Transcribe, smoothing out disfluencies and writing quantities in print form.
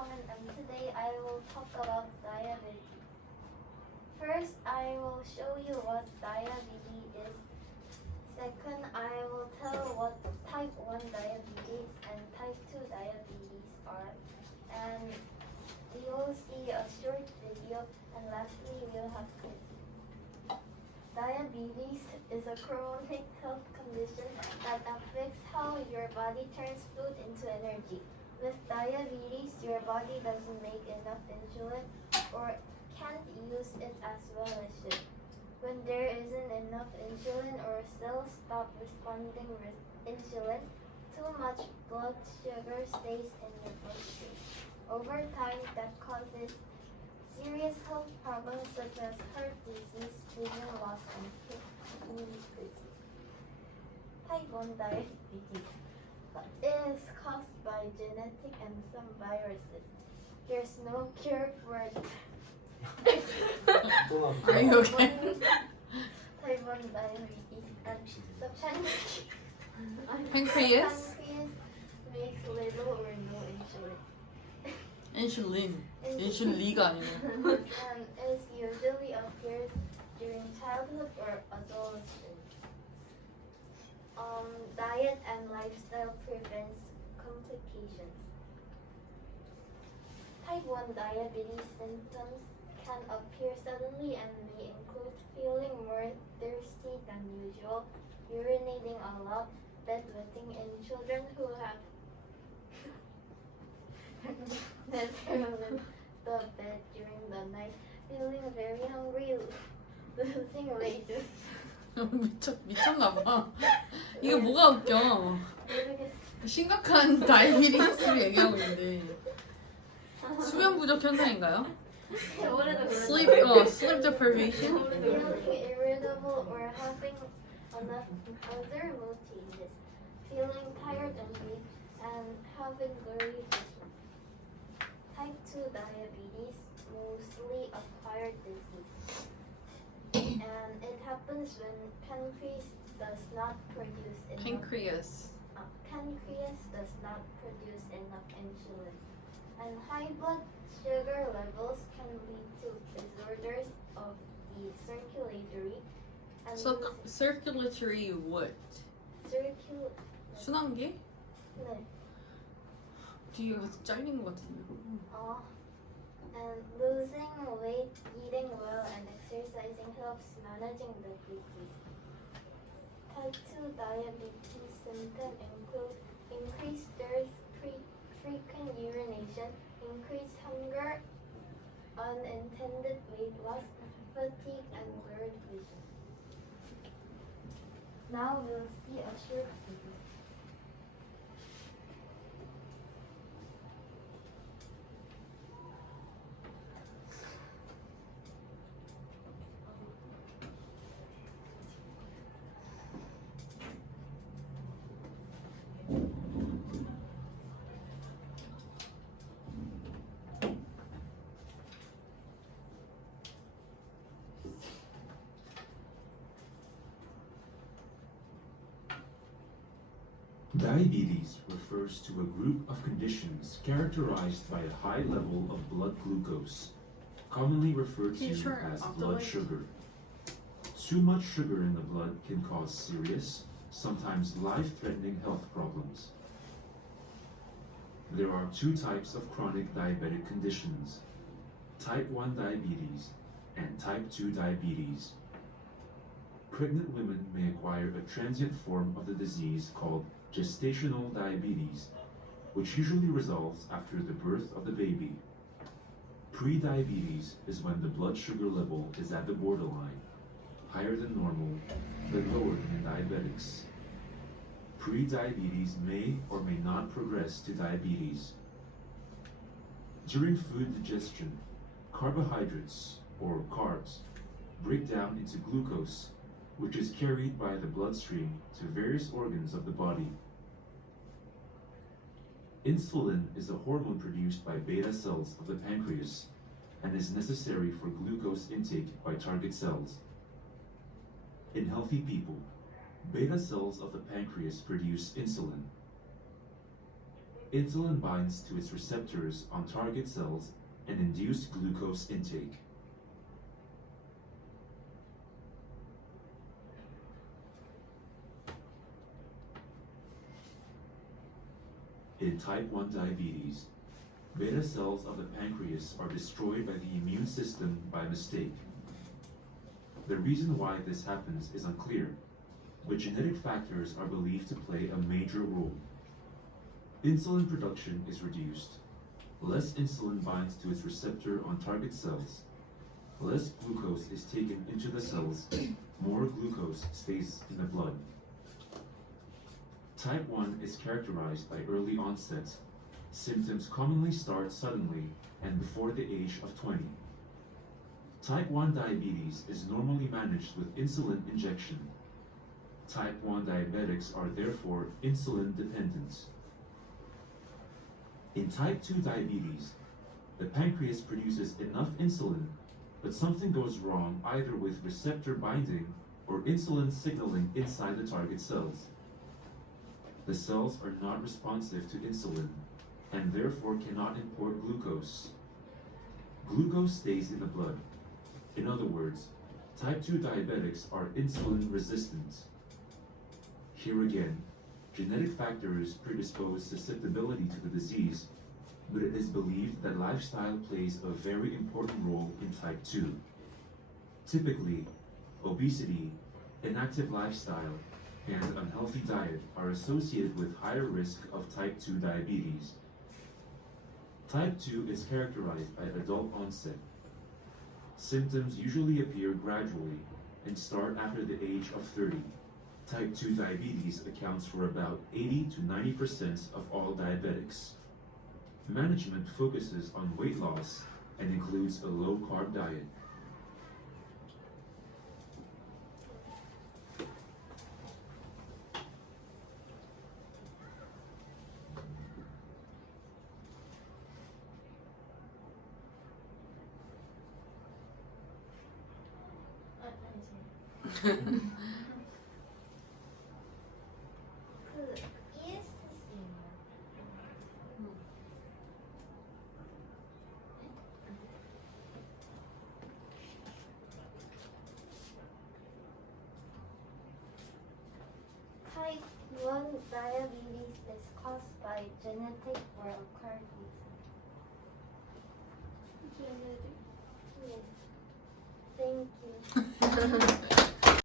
welcome, and today I will talk about diabetes. First, I will show you what diabetes is. Second, I will tell what type 1 diabetes and type 2 diabetes are. And we will see a short video, and lastly, we'll have quiz. Diabetes is a chronic health condition that affects how your body turns food into energy. With diabetes, your body doesn't make enough insulin or can't use it as well as should. When there isn't enough insulin or cells stop responding with insulin, too much blood sugar stays in your bloodstream. Over time, that causes serious health problems such as heart disease, vision loss, and kidney disease. Type 1 diabetes is caused by genetic and some viruses. There's no cure for it. Are you okay? Type 1 diabetes and the Pancreas? makes little or no insulin. 인슐리가 아니고. And it usually appears during childhood or adolescence. Diet and lifestyle prevents complications. Type 1 diabetes symptoms can appear suddenly and may include feeling more thirsty than usual, urinating a lot, bedwetting in children who have bedwetting the bed during the night, feeling very hungry, losing weight. 미쳤나봐. 이게 뭐가 웃겨? 모르겠어. 심각한 다이비리스를 얘기하고 있는데 수면 부족 현상인가요? Sleep deprivation? Feeling irritable or having other mood changes, feeling tired and weak, and having blurry vision. Type 2 diabetes, mostly acquired disease. And it happens when pancreas does not produce enough enough insulin. And high blood sugar levels can lead to disorders of the circulatory and circulatory what? 순환기? 네. 뒤에 잘린 것 같은데. And losing weight, eating well, and exercising helps managing the disease. Type 2 diabetes symptoms include increased thirst, frequent urination, increased hunger, unintended weight loss, fatigue, and blurred vision. Now we'll see a short video. Diabetes refers to a group of conditions characterized by a high level of blood glucose, commonly referred to as blood sugar. Too much sugar in the blood can cause serious, sometimes life-threatening health problems. There are two types of chronic diabetic conditions: type 1 diabetes and type 2 diabetes. Pregnant women may acquire a transient form of the disease called gestational diabetes, which usually resolves after the birth of the baby. Pre-diabetes is when the blood sugar level is at the borderline, higher than normal, but lower than in diabetics. Pre-diabetes may or may not progress to diabetes. During food digestion, carbohydrates, or carbs, break down into glucose, which is carried by the bloodstream to various organs of the body. Insulin is a hormone produced by beta cells of the pancreas and is necessary for glucose intake by target cells. In healthy people, beta cells of the pancreas produce insulin. insulin binds to its receptors on target cells and induce glucose intake. In type 1 diabetes, beta cells of the pancreas are destroyed by the immune system by mistake. The reason why this happens is unclear, but genetic factors are believed to play a major role. Insulin production is reduced. Less insulin binds to its receptor on target cells. Less glucose is taken into the cells. More glucose stays in the blood. Type 1 is characterized by early onset. Symptoms commonly start suddenly and before the age of 20. Type 1 diabetes is normally managed with insulin injection. Type 1 diabetics are therefore insulin dependent. In type 2 diabetes, the pancreas produces enough insulin, but something goes wrong either with receptor binding or insulin signaling inside the target cells. The cells are not responsive to insulin and therefore cannot import glucose. Glucose stays in the blood. In other words, type 2 diabetics are insulin resistant. Here again, genetic factors predispose susceptibility to the disease, but it is believed that lifestyle plays a very important role in type 2. Typically, obesity, inactive lifestyle, and unhealthy diet are associated with higher risk of type 2 diabetes. Type 2 is characterized by adult onset. Symptoms usually appear gradually and start after the age of 30. Type 2 diabetes accounts for about 80 to 90% of all diabetics. Management focuses on weight loss and includes a low-carb diet. Type 1 diabetes is caused by genetic or acquired reason. Genetic? Yes. Thank you.